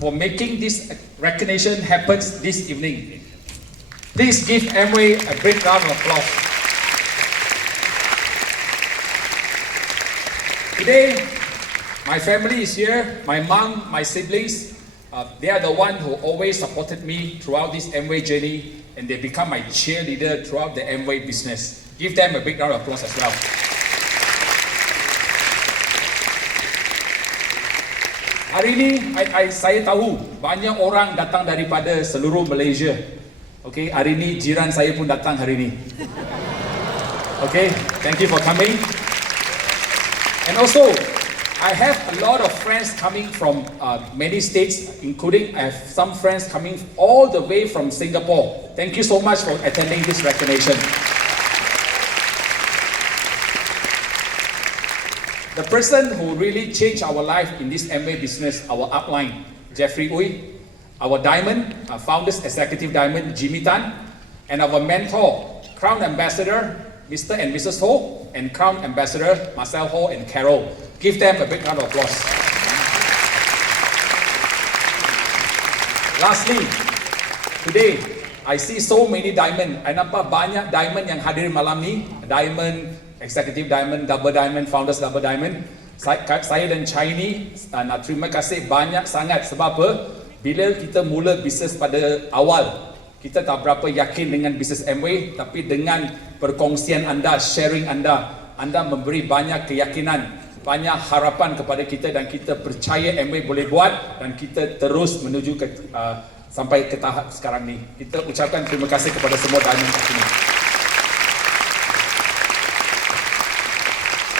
for making this recognition happen this evening. Please give Amway a big round of applause. Today, my family is here, my mom, my siblings. They are the ones who always supported me throughout this Amway journey, and they become my cheerleader throughout the Amway business. Give them a big round of applause as well. Hari ini, saya tahu banyak orang datang daripada seluruh Malaysia. Okay, hari ini jiran saya pun datang hari ini. Okay, thank you for coming. And also, I have a lot of friends coming from many states, including I have some friends coming all the way from Singapore. Thank you so much for attending this recognition. The person who really changed our life in this Amway business, our upline, Jeffrey Uy, our diamond, our founders executive diamond, Jimmy Tan, and our mentor, Crown Ambassador, Mr. and Mrs. Ho, and Crown Ambassador, Marcel Ho and Carol. Give them a big round of applause. Lastly, today, I see so many diamond. I nampak banyak diamond yang hadir malam ni. Diamond, executive diamond, double diamond, founders double diamond. Saya dan Chiny nak terima kasih banyak sangat sebab apa? Bila kita mula bisnes pada awal, kita tak berapa yakin dengan bisnes Amway, tapi dengan perkongsian anda, sharing anda memberi banyak keyakinan, banyak harapan kepada kita dan kita percaya Amway boleh buat dan kita terus menuju ke sampai ke tahap sekarang ni. Kita ucapkan terima kasih kepada semua diamond kat sini.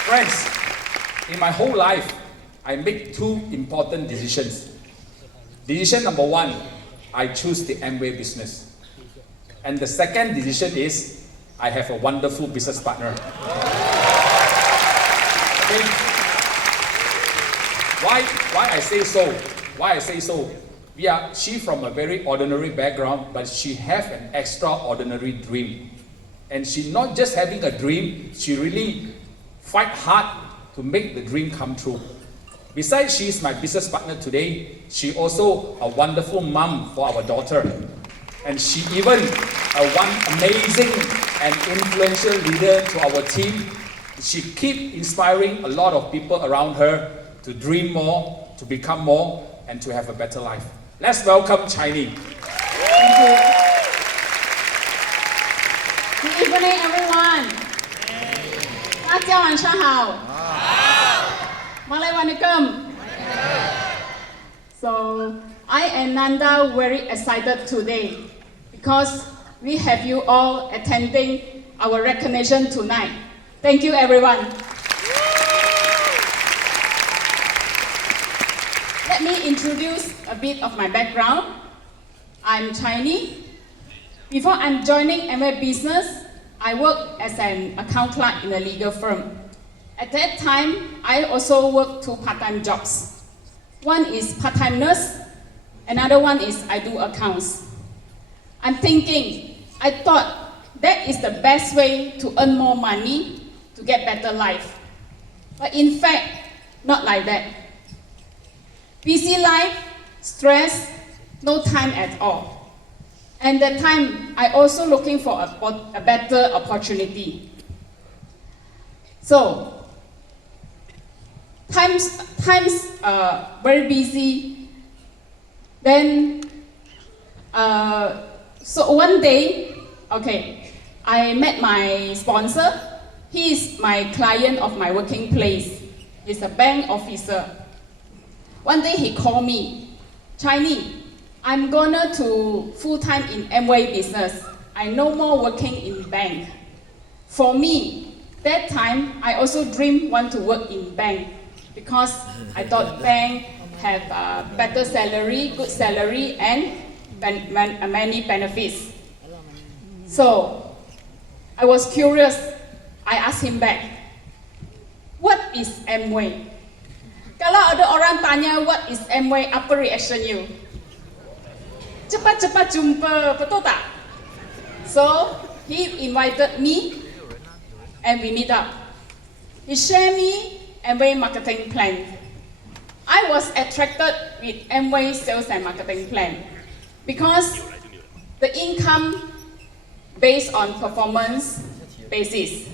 Friends, in my whole life, I make two important decisions. Decision number one, I choose the Amway business. And the second decision is, I have a wonderful business partner. Okay. Why I say so? She from a very ordinary background, but she have an extraordinary dream. And she not just having a dream, she really fight hard to make the dream come true. Besides, she is my business partner today. She also a wonderful mom for our daughter. And she even one amazing and influential leader to our team. She keep inspiring a lot of people around her to dream more, to become more, and to have a better life. Let's welcome Chiny. Thank you. Good evening, everyone. 大家晚上好. Malaysian. So I and Nantha very excited today because we have you all attending our recognition tonight. Thank you, everyone. Let me introduce a bit of my background. I'm Chiny. Before I'm joining Amway business, I worked as an account clerk in a legal firm. At that time, I also worked two part-time jobs. One is part-time nurse, another one is I do accounts. I thought that is the best way to earn more money, to get better life. But in fact, not like that. Busy life, stress, no time at all. And that time, I also looking for a better opportunity. So, times very busy. Then, so one day, I met my sponsor. He is my client of my working place. He's a bank officer. One day he called me, Chiny, I'm gonna to full-time in Amway business. I no more working in bank. For me, that time I also dream want to work in bank because I thought bank have better salary, good salary, and many benefits. So I was curious. I asked him back, what is Amway? Kalau ada orang tanya what is Amway, apa reaction you? Cepat-cepat jumpa, betul tak? So he invited me and we meet up. He shared me Amway marketing plan. I was attracted with AMWAY sales and marketing plan because the income based on performance basis.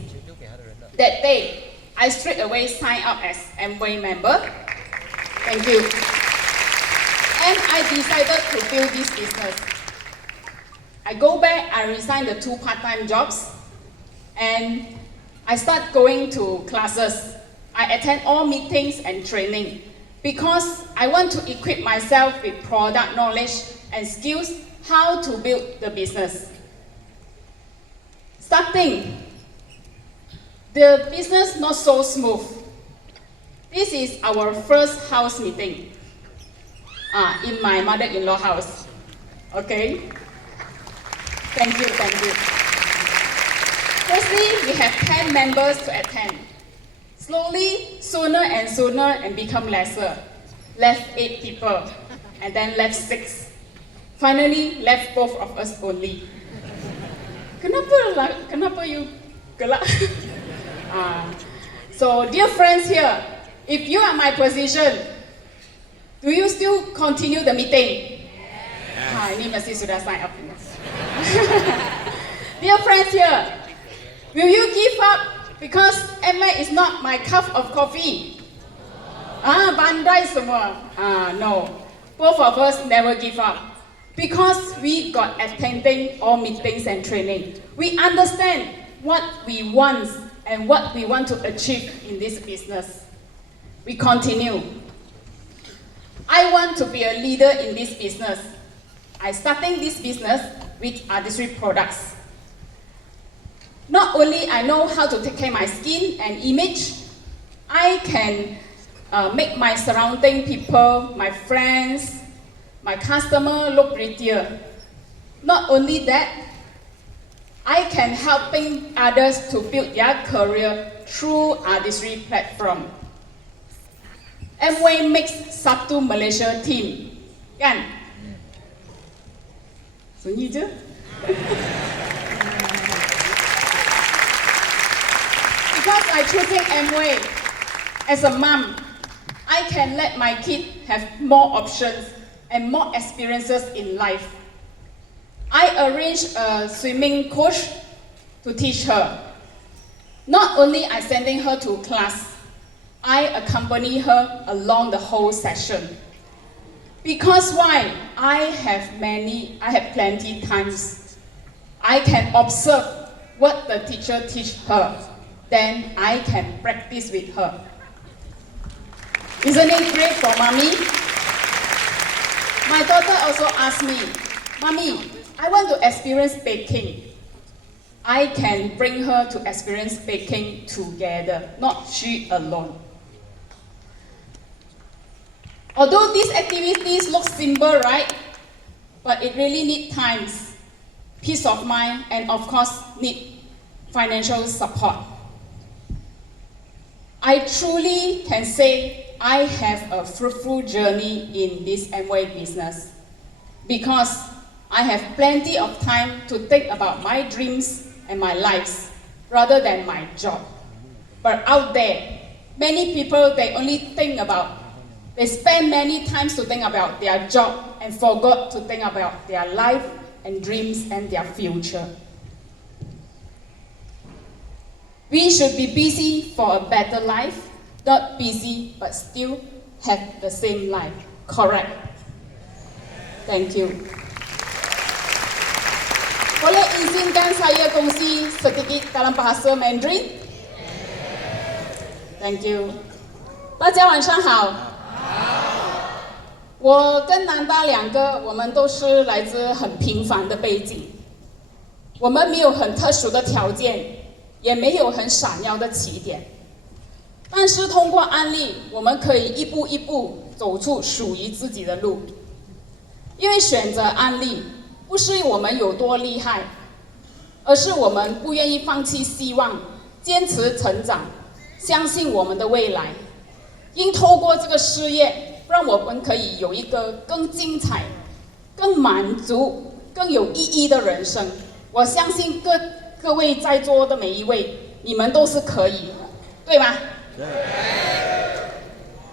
That day, I straight away signed up as AMWAY member. Thank you. And I decided to build this business. I go back, I resign the 2 part-time jobs, and I start going to classes. I attend all meetings and training because I want to equip myself with product knowledge and skills how to build the business. Starting, the business not so smooth. This is our first house meeting in my mother-in-law house. Okay? Thank you, thank you. Firstly, we have 10 members to attend. Slowly, sooner and become lesser. Left 8 people, and then left 6. Finally, left both of us only. Kenapa you gelak? So, dear friends here, if you are my position, do you still continue the meeting? Ini mesti sudah sign up. Dear friends here, will you give up because AMWAY is not my cup of coffee? Bandai semua. No, both of us never give up because we got attending all meetings and training. We understand what we want and what we want to achieve in this business. We continue. I want to be a leader in this business. I starting this business with artistry products. Not only I know how to take care of my skin and image, I can make my surrounding people, my friends, my customer look prettier. Not only that, I can helping others to build their career through artistry platform. AMWAY makes satu Malaysia team, kan? Sunyi je. Because I choosing AMWAY as a mom, I can let my kid have more options and more experiences in life. I arranged a swimming coach to teach her. Not only I sending her to class, I accompany her along the whole session. Because why? I have plenty times. I can observe what the teacher teach her. Then I can practice with her. Isn't it great for mommy? My daughter also asked me, Mommy, I want to experience baking. I can bring her to experience baking together, not she alone. Although these activities look simple, right? But it really needs time, peace of mind, and of course, need financial support. I truly can say I have a fruitful journey in this AMWAY business because I have plenty of time to think about my dreams and my lives rather than my job. But out there, many people, they spend many times to think about their job and forgot to think about their life and dreams and their future. We should be busy for a better life, not busy but still have the same life. Correct? Thank you. Boleh izinkan saya kongsi sedikit dalam bahasa Mandarin? Thank you. 大家晚上好。我跟南大两个，我们都是来自很平凡的背景，我们没有很特殊的条件，也没有很闪耀的起点，但是通过案例，我们可以一步一步走出属于自己的路。因为选择案例，不是我们有多厉害，而是我们不愿意放弃希望，坚持成长，相信我们的未来。因透过这个事业，让我们可以有一个更精彩、更满足、更有意义的人生。我相信各位在座的每一位，你们都是可以的，对吗？对。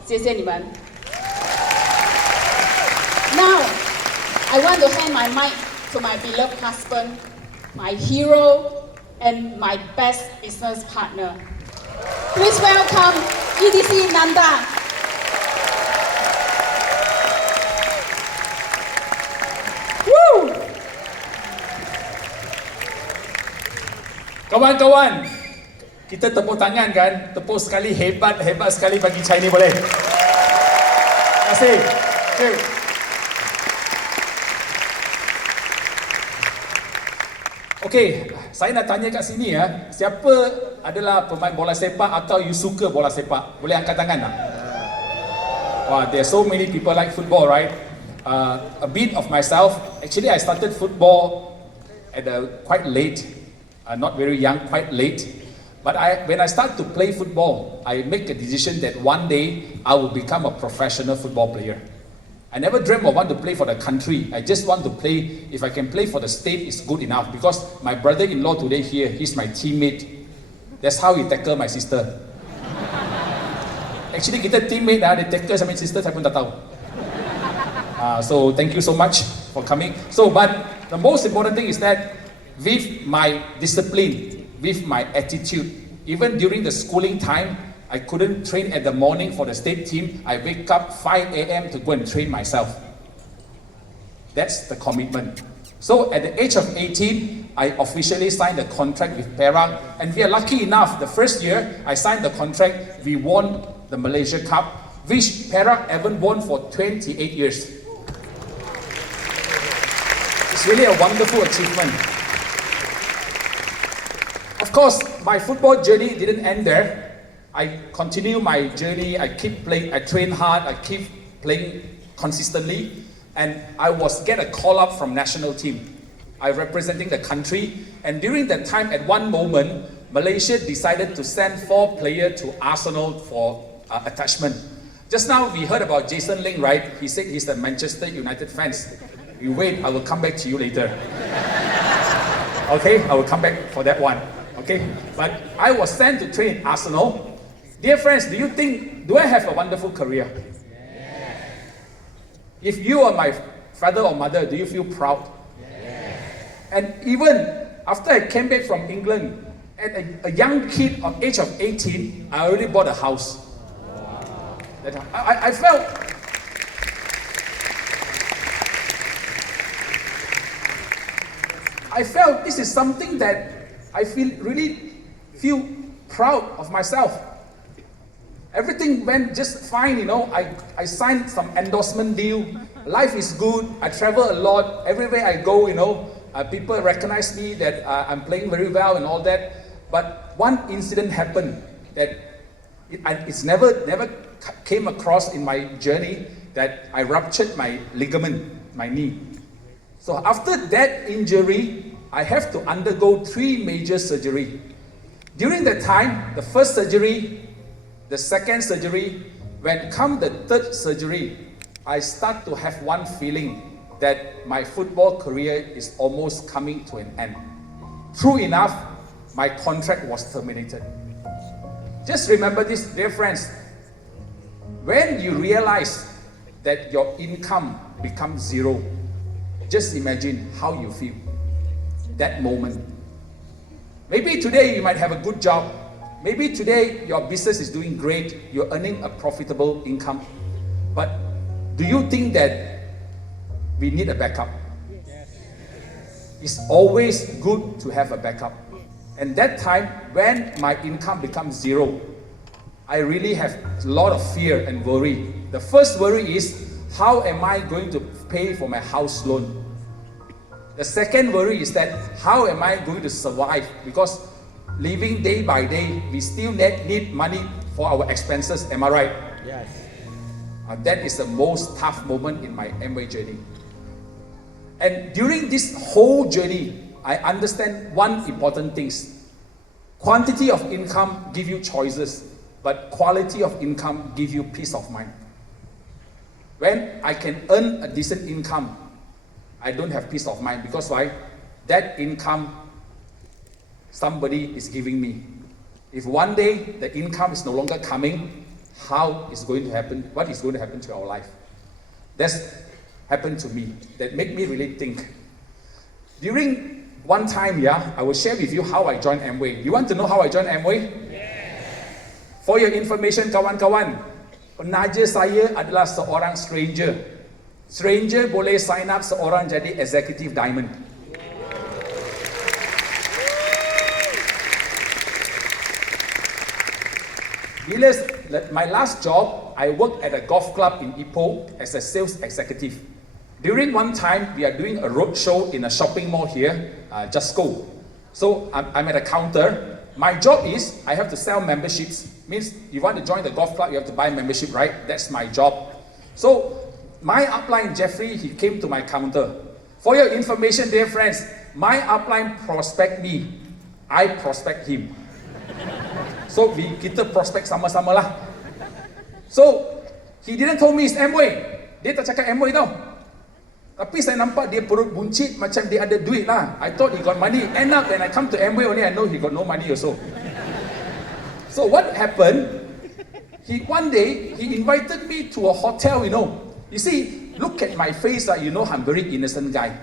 谢谢你们。I want to hand my mic to my beloved husband, my hero, and my best business partner. Please welcome EDC Nantha. Woo! Kawan-kawan, kita tepuk tangan kan? Tepuk sekali, hebat sekali bagi China, boleh? Terima kasih. Okay. Okay, saya nak tanya kat sini ya, siapa adalah pemain bola sepak atau you suka bola sepak? Boleh angkat tangan tak? Wow, there are so many people like football, right? A bit of myself, actually I started football at quite late, not very young, quite late. But when I start to play football, I make a decision that one day I will become a professional football player. I never dreamt of want to play for the country. I just want to play, if I can play for the state, it's good enough. Because my brother-in-law today here, he's my teammate. That's how he tackle my sister. Actually, kita teammate dia tackle sama sister, saya pun tak tahu. So thank you so much for coming. So, but the most important thing is that with my discipline, with my attitude, even during the schooling time, I couldn't train at the morning for the state team. I wake up 5 a.m. to go and train myself. That's the commitment. So at the age of 18, I officially signed a contract with Perak, and we are lucky enough, the first year I signed the contract, we won the Malaysia Cup, which Perak haven't won for 28 years. It's really a wonderful achievement. Of course, my football journey didn't end there. I continue my journey, I keep playing, I train hard, I keep playing consistently, and I get a call up from national team. I representing the country, and during that time, at one moment, Malaysia decided to send 4 players to Arsenal for attachment. Just now we heard about Jason Ling, right? He said he's the Manchester United fans. You wait, I will come back to you later. Okay, I will come back for that one. Okay, but I was sent to train in Arsenal. Dear friends, do I have a wonderful career? Yes. If you are my father or mother, do you feel proud? Yes. And even after I came back from England, at a young kid of age of 18, I already bought a house. Wow. I felt this is something that I really feel proud of myself. Everything went just fine, you know. I signed some endorsement deal. Life is good. I travel a lot. Everywhere I go, you know, people recognize me that I'm playing very well and all that. But one incident happened that it's never came across in my journey, that I ruptured my ligament, my knee. So after that injury, I have to undergo 3 major surgery. During that time, the first surgery, the second surgery, when come the third surgery, I start to have one feeling that my football career is almost coming to an end. True enough, my contract was terminated. Just remember this, dear friends, when you realize that your income becomes zero, just imagine how you feel that moment. Maybe today you might have a good job. Maybe today your business is doing great, you're earning a profitable income. But do you think that we need a backup? It's always good to have a backup. And that time, when my income becomes zero, I really have a lot of fear and worry. The first worry is, how am I going to pay for my house loan? The second worry is that, how am I going to survive? Because living day by day, we still need money for our expenses. Am I right? Yes. That is the most tough moment in my AMWAY journey. And during this whole journey, I understand one important thing. Quantity of income give you choices, but quality of income give you peace of mind. When I can earn a decent income, I don't have peace of mind, because why? That income somebody is giving me. If one day the income is no longer coming, how is going to happen? What is going to happen to our life? That's happened to me that make me really think. During one time, I will share with you how I joined AMWAY. You want to know how I joined AMWAY? For your information, kawan-kawan, penaja saya adalah seorang stranger. Stranger boleh sign up seorang jadi executive diamond. My last job, I worked at a golf club in Ipoh as a sales executive. During one time, we are doing a road show in a shopping mall here, Just Go. So I'm at a counter. My job is I have to sell memberships. Means you want to join the golf club, you have to buy membership, right? That's my job. So my upline Jeffrey, he came to my counter. For your information, dear friends, my upline prospect me, I prospect him. So kita prospect sama-sama lah. So he didn't tell me it's AMWAY. Dia tak cakap AMWAY tau. Tapi saya nampak dia perut buncit macam dia ada duit lah. I thought he got money. End up when I come to AMWAY only I know he got no money also. So what happened? One day he invited me to a hotel, you know. You see, look at my face, you know I'm very innocent guy.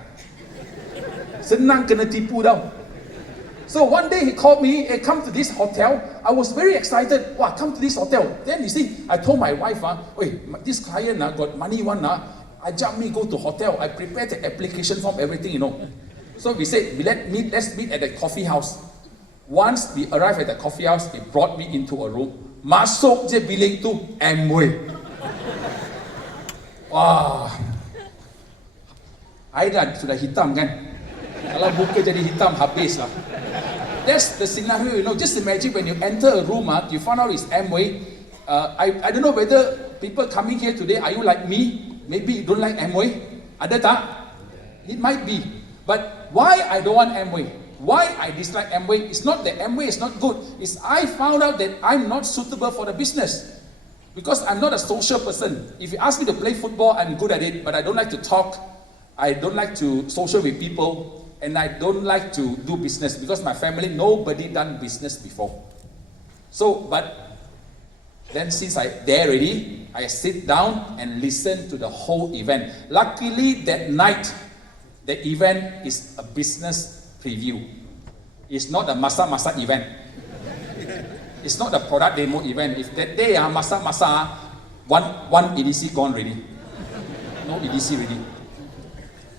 Senang kena tipu tau. So one day he called me, hey, come to this hotel. I was very excited. Wow, come to this hotel. Then you see, I told my wife, wait, this client got money one, ajak me go to hotel. I prepared the application form, everything, you know. So we said, let's meet at the coffee house. Once we arrived at the coffee house, they brought me into a room. Masuk je bilik tu, AMWAY. Wah, air dah sudah hitam kan? Kalau buka jadi hitam, habis lah. That's the scenario, you know. Just imagine when you enter a room, you find out it's AMWAY. I don't know whether people coming here today, are you like me? Maybe you don't like AMWAY? Ada tak? It might be. But why I don't want AMWAY? Why I dislike AMWAY? It's not that AMWAY is not good. It's I found out that I'm not suitable for the business. Because I'm not a social person. If you ask me to play football, I'm good at it, but I don't like to talk. I don't like to social with people. And I don't like to do business because my family, nobody done business before. So, but then since I there already, I sit down and listen to the whole event. Luckily that night, the event is a business preview. It's not a masak-masak event. It's not a product demo event. If that day masak-masak, one EDC gone already. No EDC already.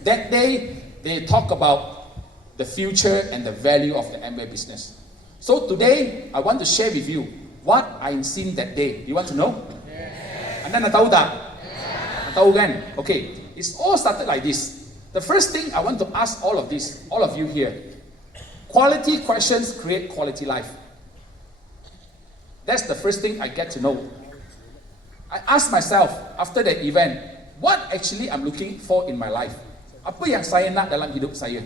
That day, they talk about the future and the value of the AMWAY business. So today, I want to share with you what I'm seeing that day. You want to know? Yes. Anda nak tahu tak? Yes. Tahu kan? Okay. It's all started like this. The first thing I want to ask all of you here. Quality questions create quality life. That's the first thing I get to know. I ask myself after that event, what actually I'm looking for in my life? Apa yang saya nak dalam hidup saya?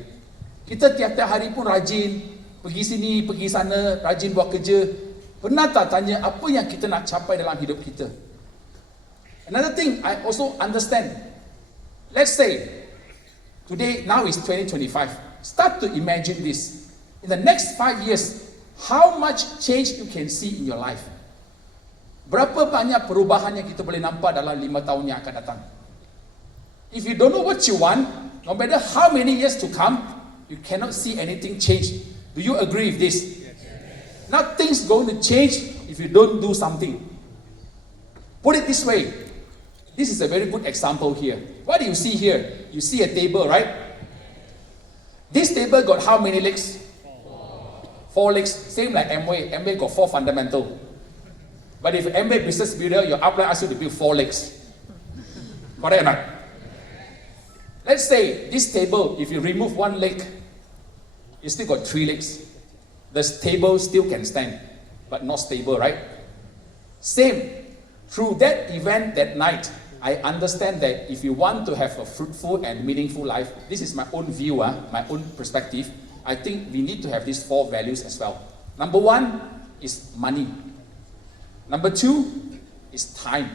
Kita tiap-tiap hari pun rajin, pergi sini, pergi sana, rajin buat kerja. Pernah tak tanya apa yang kita nak capai dalam hidup kita? Another thing I also understand. Let's say, today, now is 2025. Start to imagine this. In the next 5 years, how much change you can see in your life? Berapa banyak perubahan yang kita boleh nampak dalam 5 tahun yang akan datang? If you don't know what you want, no matter how many years to come, you cannot see anything change. Do you agree with this? Yes. Nothing's going to change if you don't do something. Put it this way. This is a very good example here. What do you see here? You see a table, right? This table got how many legs? 4 legs. Same like AMWAY. AMWAY got 4 fundamental. But if AMWAY business builder, your upline asks you to build 4 legs. Correct or not? Let's say this table, if you remove 1 leg, you still got 3 legs. The table still can stand, but not stable, right? Same. Through that event that night, I understand that if you want to have a fruitful and meaningful life, this is my own view, my own perspective, I think we need to have these 4 values as well. Number 1 is money. Number 2 is time.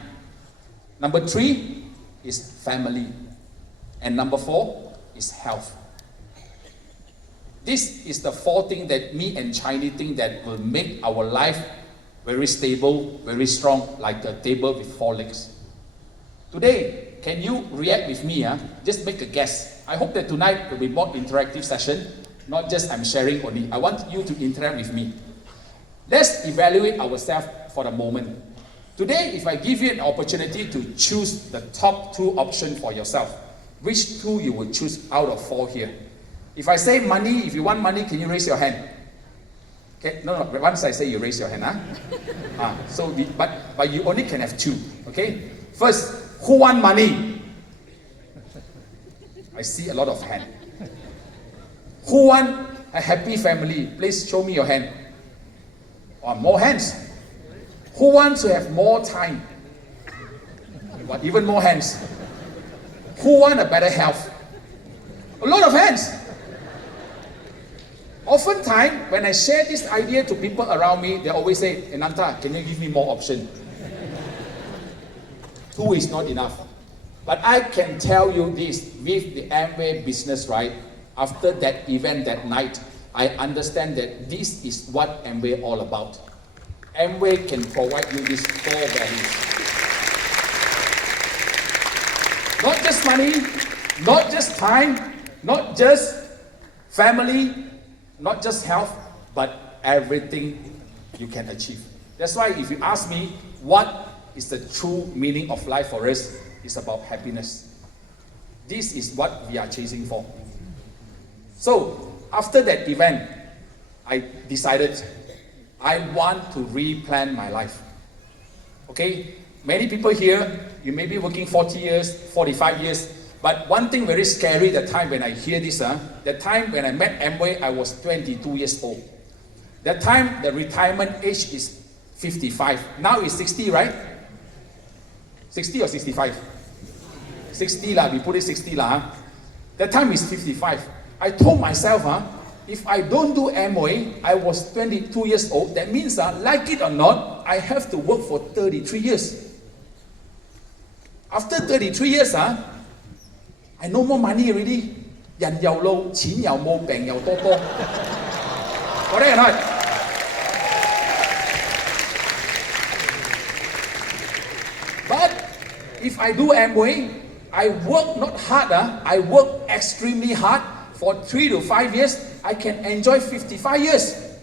Number 3 is family. And number 4 is health. This is the 4 things that me and Chinese think that will make our life very stable, very strong, like a table with 4 legs. Today, can you react with me? Just make a guess. I hope that tonight will be more interactive session, not just I'm sharing only. I want you to interact with me. Let's evaluate ourselves for a moment. Today, if I give you an opportunity to choose the top 2 options for yourself, which 2 you would choose out of 4 here? If I say money, if you want money, can you raise your hand? Okay, no, once I say you raise your hand, but you only can have 2, okay? First, who want money? I see a lot of hand. Who want a happy family? Please show me your hand. More hands. Who wants to have more time? What, even more hands. Who want a better health? A lot of hands. Oftentimes, when I share this idea to people around me, they always say, hey, Nantha, can you give me more options? 2 is not enough. But I can tell you this, with the Amway business, right? After that event that night, I understand that this is what Amway all about. Amway can provide you these 4 values. Not just money, not just time, not just family, not just health, but everything you can achieve. That's why if you ask me what is the true meaning of life for us, it's about happiness. This is what we are chasing for. So after that event, I decided I want to replan my life. Okay? Many people here, you may be working 40 years, 45 years, but one thing very scary the time when I hear this, the time when I met Amway, I was 22 years old. That time, the retirement age is 55. Now it's 60, right? 60 or 65? 60 lah, we put it 60 lah. That time is 55. I told myself, if I don't do Amway, I was 22 years old, that means, like it or not, I have to work for 33 years. After 33 years, I no more money already. 人又老，錢又冇，病又多。Correct or not? But if I do Amway, I work not hard, I work extremely hard for 3 to 5 years, I can enjoy 55 years.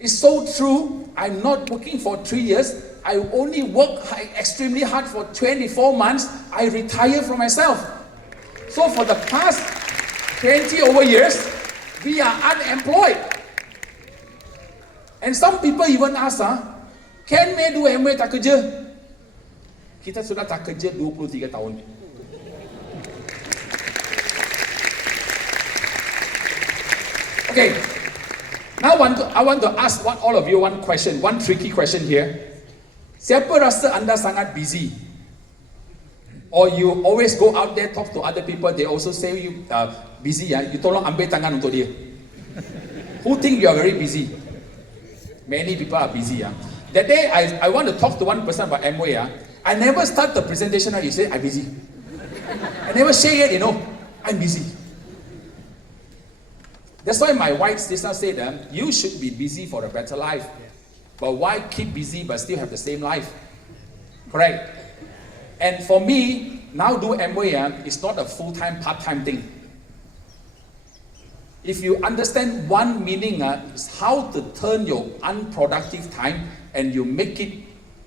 It's so true, I'm not working for 3 years, I only work extremely hard for 24 months, I retire from myself. So for the past 20 over years, we are unemployed. And some people even ask, can we do Amway tak kerja? Kita sudah tak kerja 23 tahun. Okay, now I want to ask all of you one question, one tricky question here. Siapa rasa anda sangat busy? Or you always go out there, talk to other people, they also say you busy, you tolong ambil tangan untuk dia. Who think you are very busy? Many people are busy. That day, I want to talk to one person about Amway. I never start the presentation, you say, I'm busy. I never say it, I'm busy. That's why my wife sister said, you should be busy for a better life. But why keep busy but still have the same life? Correct? And for me, now do Amway, it's not a full-time, part-time thing. If you understand one meaning, is how to turn your unproductive time and you make it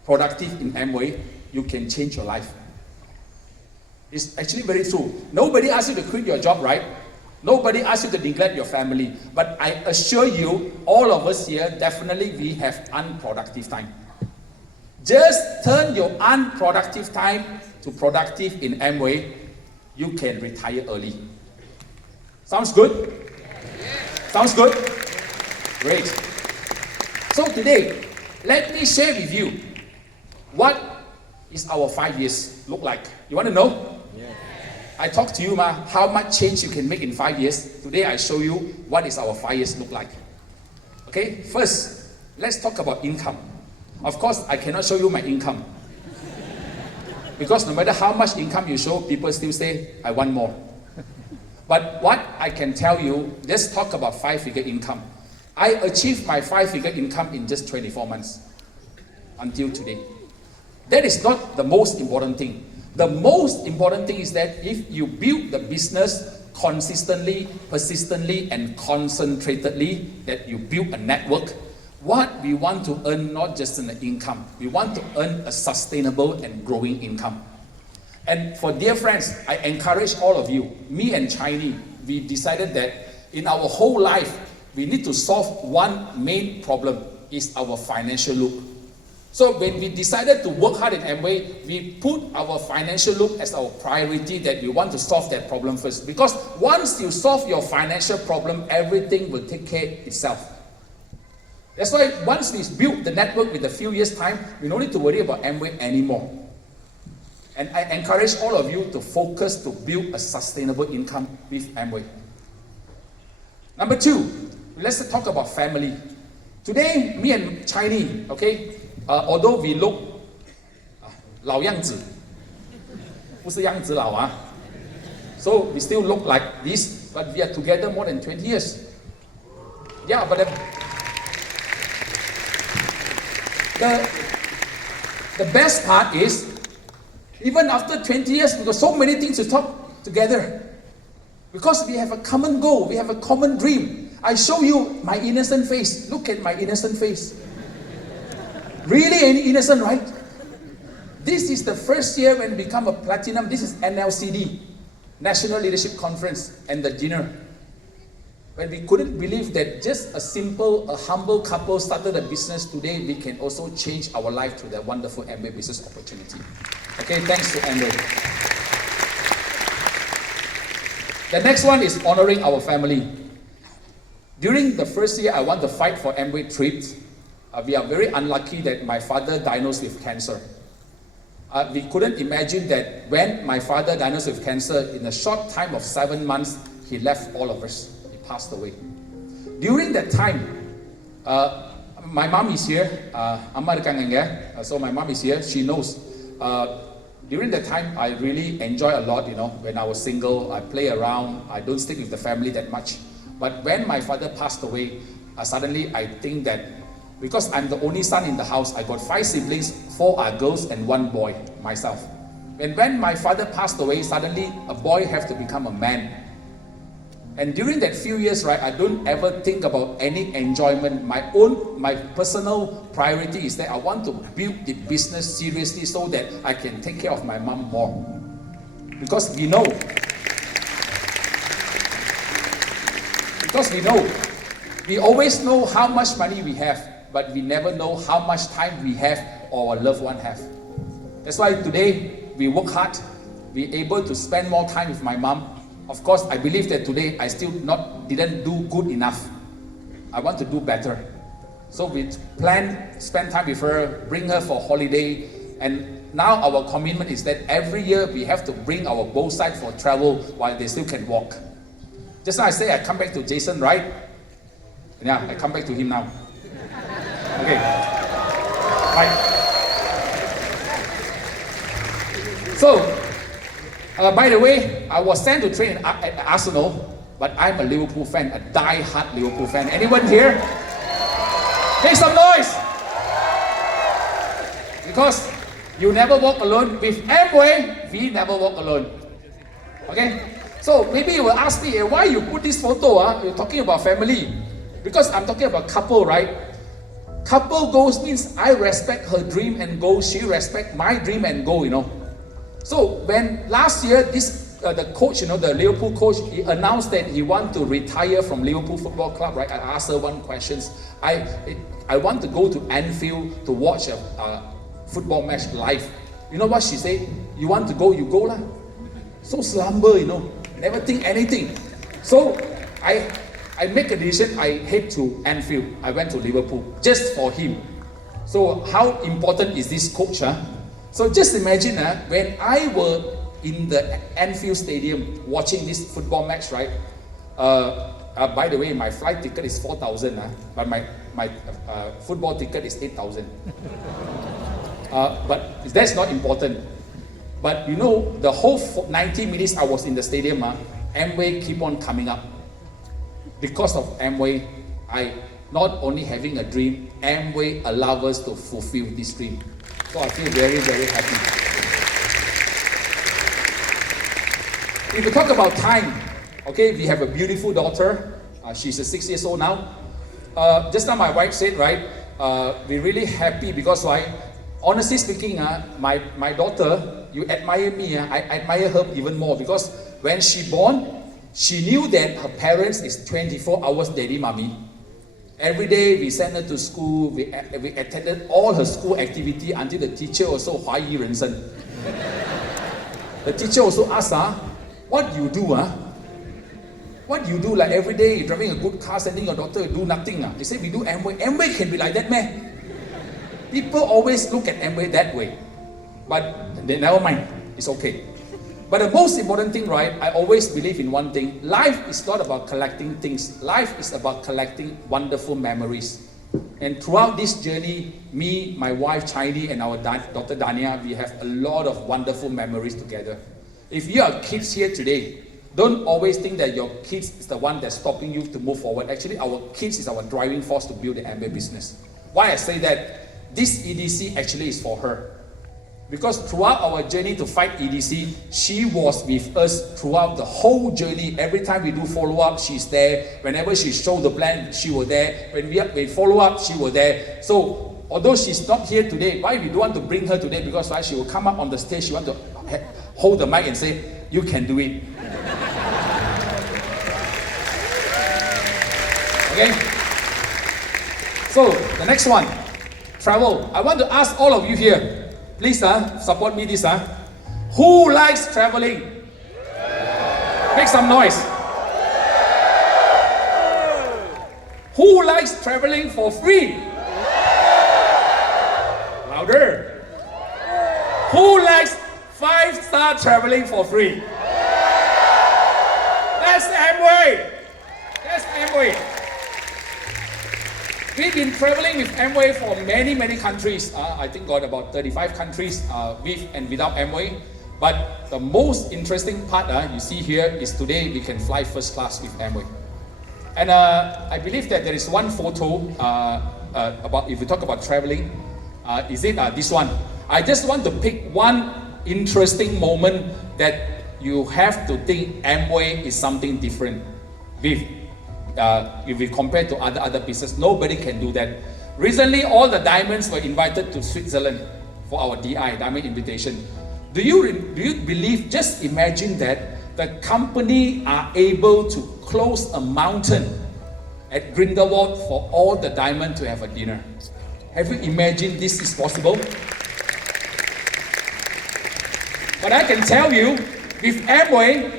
productive in Amway, you can change your life. It's actually very true. Nobody asks you to quit your job, right? Nobody asks you to neglect your family. But I assure you, all of us here, definitely we have unproductive time. Just turn your unproductive time to productive in Amway, you can retire early. Sounds good? Sounds good? Great. So today, let me share with you what is our 5 years look like. You want to know? Yeah. I talked to you how much change you can make in 5 years. Today I show you what is our 5 years look like. Okay, first, let's talk about income. Of course, I cannot show you my income. Because no matter how much income you show, people still say, I want more. But what I can tell you, let's talk about 5-figure income. I achieved my 5-figure income in just 24 months until today. That is not the most important thing. The most important thing is that if you build the business consistently, persistently, and concentratedly, that you build a network, what we want to earn not just an income, we want to earn a sustainable and growing income. And for dear friends, I encourage all of you, me and Chinese, we decided that in our whole life, we need to solve one main problem, is our financial loop. So when we decided to work hard in Amway, we put our financial loop as our priority, that we want to solve that problem first. Because once you solve your financial problem, everything will take care of itself. That's why once we build the network with a few years' time, we don't need to worry about Amway anymore. And I encourage all of you to focus to build a sustainable income with Amway. Number two, let's talk about family. Today, me and Chinese, okay, although we look 老样子，不是样子老啊， so we still look like this, but we are together more than 20 years. Yeah, but the best part is, even after 20 years, we got so many things to talk together. Because we have a common goal, we have a common dream. I show you my innocent face. Look at my innocent face. Really innocent, right? This is the first year when we become a platinum. This is NLCD, National Leadership Conference, and the dinner. When we couldn't believe that just a humble couple started a business, today we can also change our life through that wonderful Amway business opportunity. Okay, thanks to Amway. The next one is honoring our family. During the first year, I want to fight for Amway trips. We are very unlucky that my father diagnosed with cancer. We couldn't imagine that when my father diagnosed with cancer, in a short time of 7 months, he left all of us. He passed away. During that time, my mom is here. So my mom is here. She knows. During that time, I really enjoy a lot, when I was single, I play around, I don't stick with the family that much. But when my father passed away, suddenly I think that because I'm the only son in the house, I got 5 siblings, 4 are girls and 1 boy, myself. And when my father passed away, suddenly a boy has to become a man. And during that few years, right, I don't ever think about any enjoyment. My personal priority is that I want to build the business seriously so that I can take care of my mom more. Because we know, we always know how much money we have, but we never know how much time we have or our loved one have. That's why today we work hard, we're able to spend more time with my mom. Of course, I believe that today I still didn't do good enough. I want to do better. So we spend time with her, bring her for holiday, and now our commitment is that every year we have to bring our both sides for travel while they still can walk. Just now I say I come back to Jason, right? Yeah, I come back to him now. Okay. Right. So, by the way, I was sent to train at Arsenal, but I'm a Liverpool fan, a die-hard Liverpool fan. Anyone here? Make some noise! Because you never walk alone. With Amway, we never walk alone. Okay? So maybe you will ask me, why you put this photo? You're talking about family. Because I'm talking about couple, right? Couple goals means I respect her dream and goal, she respect my dream and goal, So when last year, the coach, the Liverpool coach, he announced that he wants to retire from Liverpool Football Club, right? I asked her one question. I want to go to Anfield to watch a football match live. You know what she said? You want to go, you go lah. So slumber, never think anything. So I make a decision, I head to Anfield. I went to Liverpool just for him. So how important is this coach? So just imagine when I were in the Anfield Stadium watching this football match, right? By the way, my flight ticket is 4,000, but my football ticket is 8,000. But that's not important. But the whole 90 minutes I was in the stadium, Amway keep on coming up. Because of Amway, I not only having a dream, Amway allows us to fulfill this dream. So I feel very, very happy. If we talk about time, okay, we have a beautiful daughter. She's 6 years old now. Just now my wife said, right, we're really happy because why? Honestly speaking, my daughter, you admire me, I admire her even more because when she born, she knew that her parents is 24 hours daddy, mommy. Every day we sent her to school, we attended all her school activity until the teacher also 怀疑人生. The teacher also asked, what do you do? What do you do like every day, driving a good car, sending your daughter, do nothing? They say, we do AMWAY. AMWAY can be like that, man. People always look at AMWAY that way. But they never mind, it's okay. But the most important thing, right, I always believe in one thing. Life is not about collecting things. Life is about collecting wonderful memories. And throughout this journey, me, my wife, Chaidi, and our daughter, Dania, we have a lot of wonderful memories together. If you are kids here today, don't always think that your kids is the one that's stopping you to move forward. Actually, our kids is our driving force to build the AMWAY business. Why I say that? This EDC actually is for her. Because throughout our journey to fight EDC, she was with us throughout the whole journey. Every time we do follow-up, she's there. Whenever she showed the plan, she was there. When we follow up, she was there. So, although she's not here today, why we don't want to bring her today? Because why? She will come up on the stage, she want to hold the mic and say, you can do it. Okay? So, the next one, travel. I want to ask all of you here, please support me this. Who likes traveling? Make some noise. Who likes traveling for free? Louder. Who likes 5-star traveling for free? That's AMWAY. That's AMWAY. We've been traveling with AMWAY for many, many countries. I think got about 35 countries with and without AMWAY. But the most interesting part you see here is today we can fly first class with AMWAY. And I believe that there is one photo about, if we talk about traveling, is it this one? I just want to pick one interesting moment that you have to think AMWAY is something different with. If we compare to other businesses, nobody can do that. Recently, all the diamonds were invited to Switzerland for our DI, Diamond Invitation. Do you believe, just imagine that the company are able to close a mountain at Grindelwald for all the diamond to have a dinner. Have you imagined this is possible? But I can tell you, with AMWAY,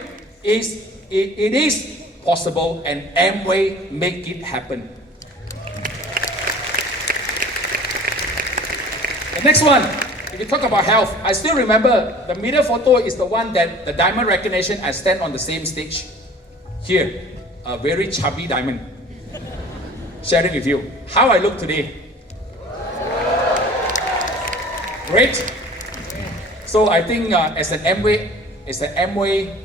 it is possible, and AMWAY make it happen. The next one, if you talk about health, I still remember the middle photo is the one that the diamond recognition. I stand on the same stage here, a very chubby diamond, sharing with you how I look today. Great. So I think as an AMWAY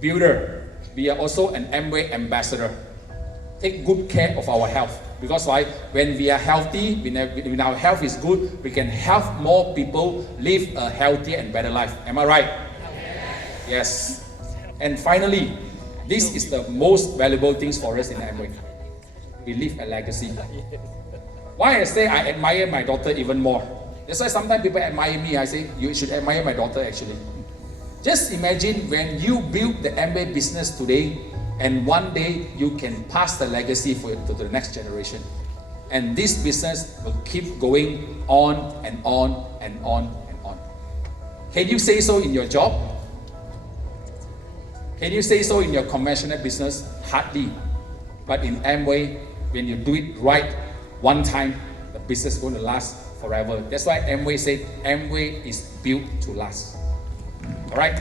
builder, we are also an AMWAY ambassador. Take good care of our health. Because why? When we are healthy, when our health is good, we can help more people live a healthier and better life. Am I right? Yes. And finally, this is the most valuable things for us in AMWAY. We leave a legacy. Why I say I admire my daughter even more? That's why sometimes people admire me. I say, you should admire my daughter actually. Just imagine when you build the AMWAY business today, and one day you can pass the legacy to the next generation. And this business will keep going on and on and on and on. Can you say so in your job? Can you say so in your conventional business? Hardly. But in AMWAY, when you do it right, one time, the business is going to last forever. That's why AMWAY said, AMWAY is built to last. Alright?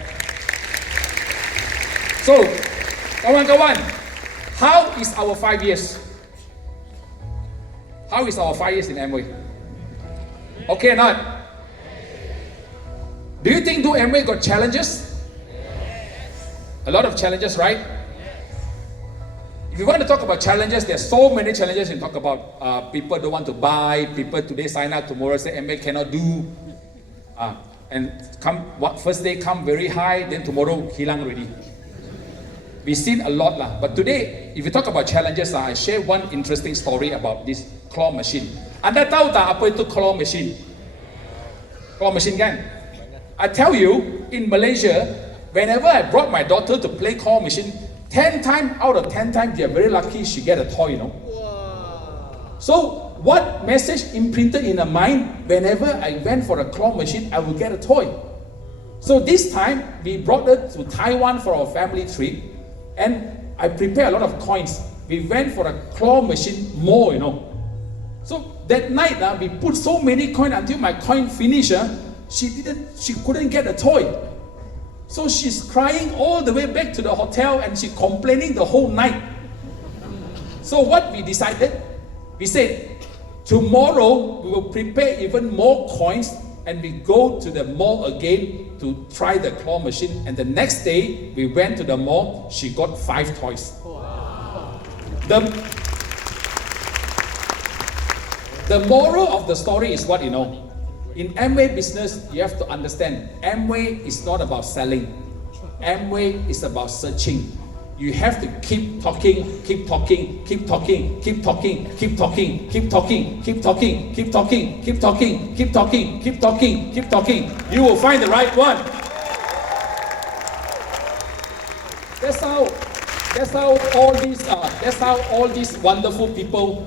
So, kawan-kawan, how is our 5 years? How is our 5 years in AMWAY? Okay or not? Do you think AMWAY got challenges? A lot of challenges, right? If you want to talk about challenges, there's so many challenges you talk about. People don't want to buy, people today sign up, tomorrow say AMWAY cannot do. and first day come very high, then tomorrow hilang already. We've seen a lot lah. But today, if you talk about challenges, I share one interesting story about this claw machine. Anda tahu tak apa itu claw machine? Claw machine kan? I tell you, in Malaysia, whenever I brought my daughter to play claw machine, 10 times out of 10 times, they are very lucky she get a toy, you know. So, what message imprinted in her mind, whenever I went for a claw machine, I will get a toy. So this time, we brought her to Taiwan for our family trip, and I prepared a lot of coins. We went for a claw machine more, you know. So that night, we put so many coins until my coin finished. She couldn't get a toy. So she's crying all the way back to the hotel, and she complaining the whole night. So what we decided, we said, tomorrow we will prepare even more coins, and we go to the mall again to try the claw machine. And the next day, we went to the mall, she got 5 toys. The moral of the story is what you know. In Amway business, you have to understand, Amway is not about selling. Amway is about searching. You have to keep talking, keep talking, keep talking, keep talking, keep talking, keep talking, keep talking, keep talking, keep talking, keep talking, keep talking, keep talking. You will find the right one. That's how all these wonderful people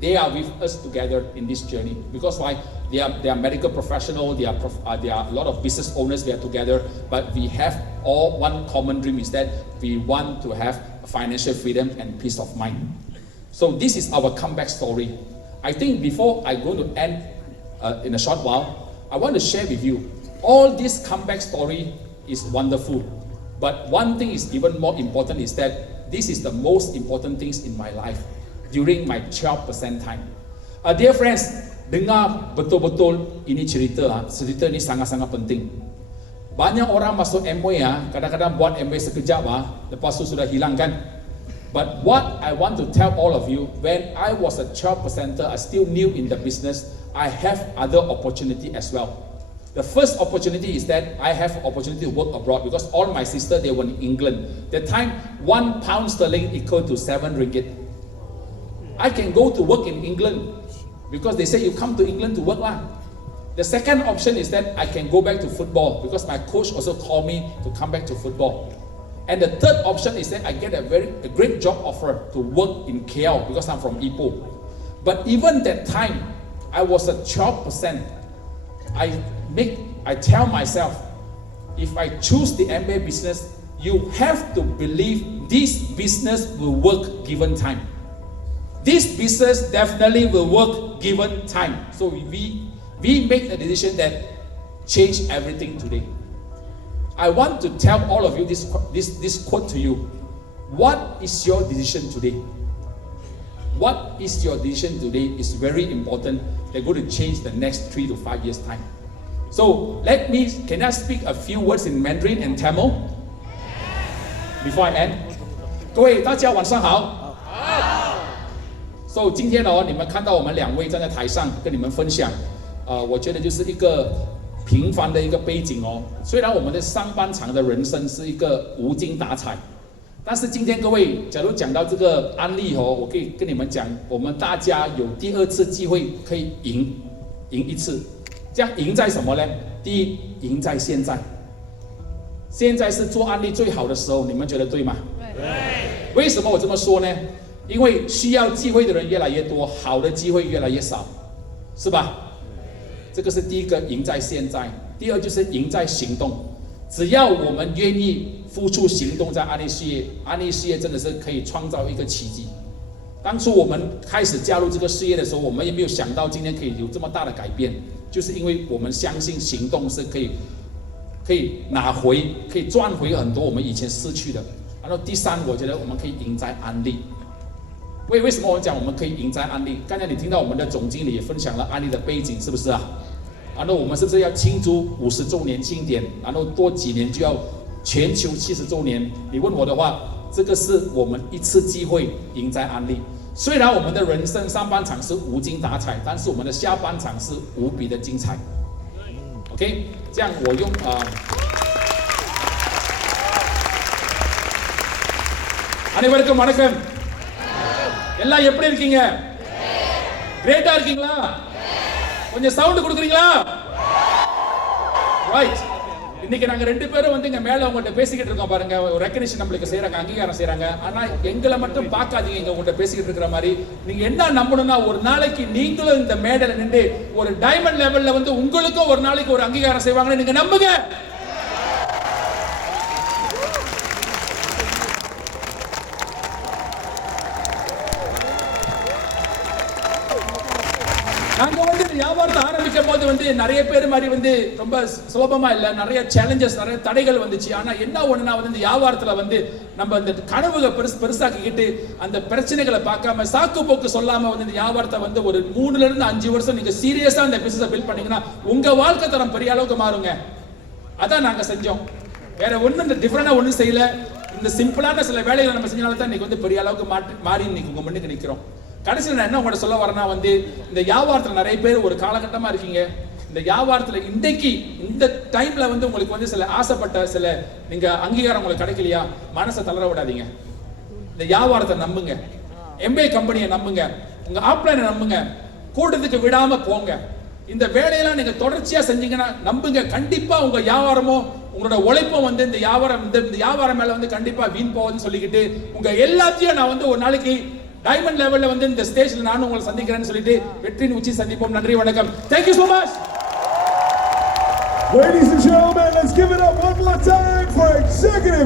they are with us together in this journey. Because why? They are medical professionals, they are a lot of business owners, we are together, but we have all one common dream is that we want to have financial freedom and peace of mind. So this is our comeback story. I think before I go to end in a short while, I want to share with you, all this comeback story is wonderful. But one thing is even more important is that this is the most important things in my life during my 12% time. Dear friends, dengar betul-betul ini cerita ini sangat-sangat penting. Banyak orang masuk Amway kadang-kadang buat Amway sekejap lepas tu sudah hilang kan. But what I want to tell all of you, when I was a 12%er, I still new in the business, I have other opportunity as well. The first opportunity is that I have opportunity to work abroad because all my sisters, they were in England. That time, 1 pound sterling equal to 7 ringgit. I can go to work in England because they say you come to England to work lah. The second option is that I can go back to football because my coach also called me to come back to football. And the third option is that I get a great job offer to work in KL because I'm from Ipoh. But even that time, I was a 12%. I tell myself, if I choose the MBA business, you have to believe this business will work given time. This business definitely will work given time. So we make the decision that change everything today. I want to tell all of you this quote to you. What is your decision today? What is your decision today is very important. They're going to change the next 3 to 5 years time. So can I speak a few words in Mandarin and Tamil before I end? 各位大家晚上好。So 今天你们看到我们2位站在台上跟你们分享，我觉得就是一个平凡的一个背景虽然我们的上半场的人生是一个无精打采，但是今天各位，假如讲到这个案例我可以跟你们讲，我们大家有第2次机会可以赢1次。这样赢在什么呢？第一，赢在现在。现在是做案例最好的时候，你们觉得对吗？对。为什么我这么说呢？因为需要机会的人越来越多，好的机会越来越少，是吧？这个是第一个，赢在现在。第二就是赢在行动。只要我们愿意付出行动在案例事业，案例事业真的是可以创造一个奇迹。当初我们开始加入这个事业的时候，我们也没有想到今天可以有这么大的改变，就是因为我们相信行动是可以拿回、可以赚回很多我们以前失去的。然后第三，我觉得我们可以赢在案例。为什么我讲我们可以赢在案例？刚才你听到我们的总经理也分享了案例的背景，是不是啊？然后我们是不是要庆祝50周年庆典？然后多几年就要全球70周年？你问我的话，这个是我们1次机会赢在案例。虽然我们的人生上半场是无精打采，但是我们的下半场是无比的精彩。OK， 这样我用அனைவருக்கும் வணக்கம். எல்லாம் எப்படி இருக்கீங்க? Greta இருக்கீங்களா? கொஞ்சம் sound கொடுக்குறீங்களா? Right. இன்னைக்கு நாங்க ரெண்டு பேரும் வந்து இங்க மேல உங்ககிட்ட பேசிக்கிட்டு இருக்கோம் பாருங்க. ஒரு ரெகக்னிஷன் நம்மளுக்கு செய்றாங்க, அங்கீகாரம் செய்றாங்க. ஆனா எங்களை மட்டும் பார்க்காதீங்க இங்க உங்ககிட்ட பேசிக்கிட்டு இருக்கிற மாதிரி. நீங்க என்ன நம்பணும்னா ஒரு நாளைக்கு நீங்களும் இந்த மேடையில நின்று ஒரு டைமண்ட் லெவல்ல வந்து உங்களுக்கும் ஒரு நாளைக்கு ஒரு அங்கீகாரம் செய்வாங்கன்னு நீங்க நம்புங்க. நாங்க வந்து வியாபாரத்தை ஆரம்பிக்கும் போது வந்து நிறைய பேர் மாதிரி வந்து ரொம்ப சுலபமா இல்ல, நிறைய சேலஞ்சஸ், நிறைய தடைகள் வந்துச்சு. ஆனா என்ன ஒண்ணுனா வந்து இந்த வியாபாரத்துல வந்து நம்ம இந்த கனவுகளை பெருசாக்கிக்கிட்டு அந்த பிரச்சனைகளை பார்க்காம சாக்கு போக்கு சொல்லாம வந்து இந்த வியாபாரத்தை வந்து ஒரு 3 இருந்து 5 வருஷம் நீங்க சீரியஸா இந்த பிசினஸ் பில்ட் பண்ணீங்கன்னா உங்க வாழ்க்கை தரம் பெரிய அளவுக்கு மாறுங்க. அதான் நாங்க செஞ்சோம். வேற ஒண்ணும் இந்த டிஃபரெண்டா ஒண்ணும் செய்யல. இந்த சிம்பிளான சில வேலைகளை நம்ம செஞ்சனால தான் இன்னைக்கு வந்து பெரிய அளவுக்கு மாறி இன்னைக்கு உங்க முன்னுக்கு நிக்கிறோம். கடைசியில் நான் என்ன உங்கள்ட்ட சொல்ல வரேன்னா வந்து இந்த வியாபாரத்தில் நிறைய பேர் ஒரு காலகட்டமா இருக்கீங்க. இந்த வியாபாரத்தில் இன்றைக்கு இந்த டைம்ல வந்து உங்களுக்கு வந்து சில ஆசைப்பட்ட சில நீங்க அங்கீகாரம் உங்களுக்கு கிடைக்கலையா, மனசை தளர விடாதீங்க. இந்த வியாபாரத்தை நம்புங்க, எம்ஏ கம்பெனியை நம்புங்க, உங்க ஆப்லைனை நம்புங்க, கூட்டத்துக்கு விடாம போங்க. இந்த வேலையெல்லாம் நீங்க தொடர்ச்சியா செஞ்சீங்கன்னா நம்புங்க, கண்டிப்பா உங்க வியாபாரமோ உங்களோட உழைப்பும் வந்து இந்த வியாபாரம் மேல வந்து கண்டிப்பா வீண் போகுதுன்னு சொல்லிக்கிட்டு உங்க எல்லாத்தையும் நான் வந்து ஒரு நாளைக்கு டைமண்ட் லெவல்ல வந்து இந்த ஸ்டேஜ்ல நானும் உங்களை சந்திக்கிறேன்னு சொல்லிட்டு வெற்றியின் உச்சி சந்திப்போம். நன்றி, வணக்கம். Thank you so much. Ladies and gentlemen, let's give it up one more time for Executive